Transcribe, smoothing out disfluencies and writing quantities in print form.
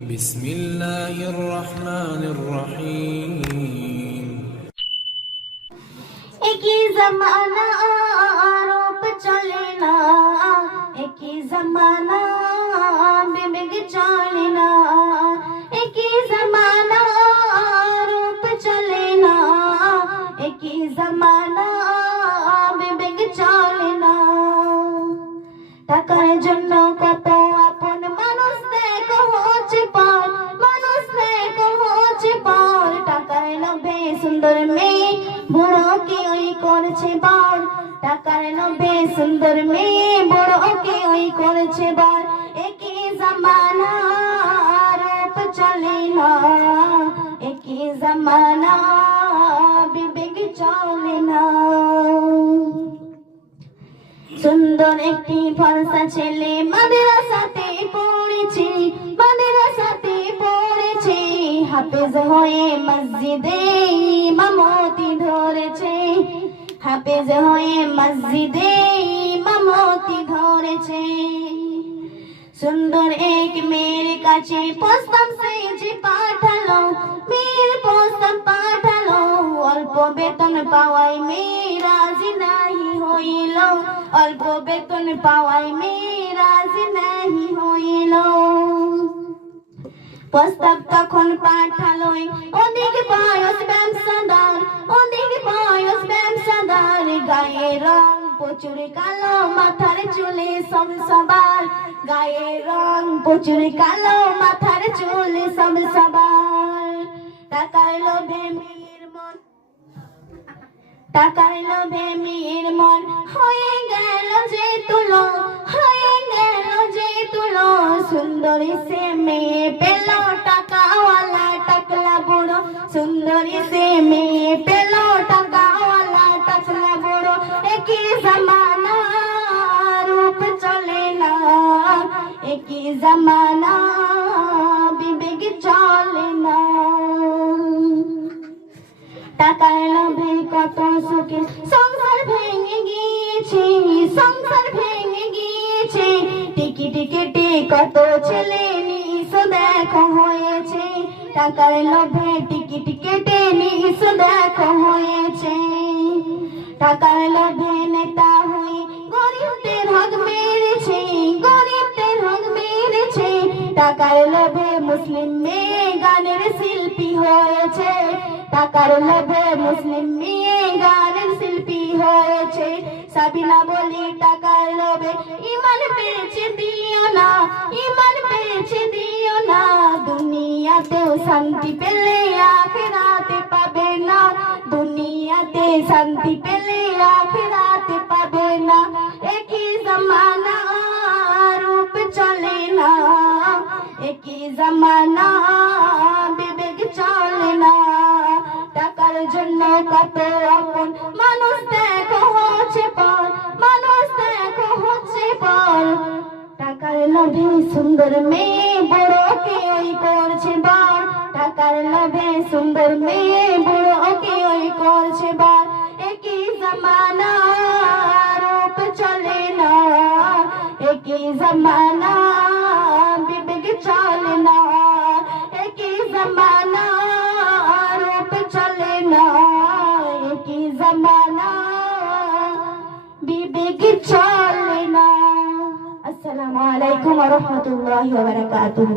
بسم الله الرحمن الرحيم एक ही ज़माना रूप चले ना, एक ही ज़माना बिबिग चले ना, एक ही ज़माना रूप चले ना, एक ही ज़माना बिबिग चले ना। টাকার জন্য কত আপন মানুষ দেখো হচ্ছে পর, মানুষ দেখো হচ্ছে পর। টাকার লোভে সুন্দর মেয়ে বুড়োকে ওই করছে বর, টাকার লোভে সুন্দর মেয়ে বুড়োকে ওই করছে বর। একই জামানা রূপ চলে না, একই জামানা বিবেক চলে না। সুন্দর একটি ফর্সা ছেলে মাদ্রাসাতে পড়েছে, মাদ্রাসাতে পড়েছে। হাফেজ হয়ে মসজিদে ইমামতি ধরেছে, হাফেজ হয়ে মসজিদে ইমামতি ধরেছে। সুন্দর এক মেয়ের কাছে প্রস্তাব সেজে পাঠালো, মেয়ের প্রস্তাব পাঠালো। অল্প বেতন পাওয়ায় মেয়ে রাজি নাহি হইল, অল্প বেতন পাওয়ায় মেয়ে রাজি নাহি হইল। প্রস্তাব তখন পাঠালো অধিক বয়স ব্যবসাদার, অধিক বয়স ব্যবসাদার। গায়ের রং প্রচুর কালো, মাথার চুলে সব সবার। গায়ের রং প্রচুর কালো, মাথার চুলে সব সবার। টাকার লোভে মেয়ের মন, টাকার লোভে মেয়ের মন হয়ে গেল যে তুলো, হয়ে গেল যে তুলো। সুন্দরী সে মেয়ে পেল টাকাওয়ালা টাকলা বুড়ো, সুন্দরী সে মেয়ে পেল টাকাওয়ালা টাকলা বুড়ো। একই জামানা রূপ চলে না, একই জামানা বিবেক চলে না। টাকার লোভে কত সুখে সংসার ভেঙে গিয়েছে, সংসার ভেঙে গিয়েছে। টিকিট কেটে কত ছেলে নিঃস দেখা হয়েছে, টাকার লোভে টিকিট কেটে নিঃস দেখা হয়েছে। টাকার লোভে নেতা হয়ে গরিবদের হক মেরেছে, গরিবদের হক মেরেছে। টাকার লোভে মুসলিম মেয়ে গানের শিল্পী হয়েছে, টাকার লোভে মুসলিম মেয়ে গানের শিল্পী হয়েছে। সাবিনা বলি টাকার লোভে ইমান বেচে দিও না, ইমান বেচে দিও না। দুনিয়াতেও শান্তি পেলে আখিরাতে পাবে না, দুনিয়াতে শান্তি পেলে আখিরাতে পাবে না। একই জামানা রূপ চলে না, একই জামানা বিবেক চলে না। টাকার জন্য কত আপন মানুষ দেখো হচ্ছে পর, মানুষ দেখো হচ্ছে পর। টাকার লোভে সুন্দর মেয়ে বুড়োকে ওই করছে বর, টাকার লোভে সুন্দর মেয়ে বুড়োকে ওই করছে বর। একই জামানা রূপ চলে না, একই জামানা বিবেক চলে না, একই জামানা রূপ চলে না, একই জামানা বিবেক চলে না। আসসালামু আলাইকুম ওয়া রাহমাতুল্লাহি ওয়া বারাকাতুহু।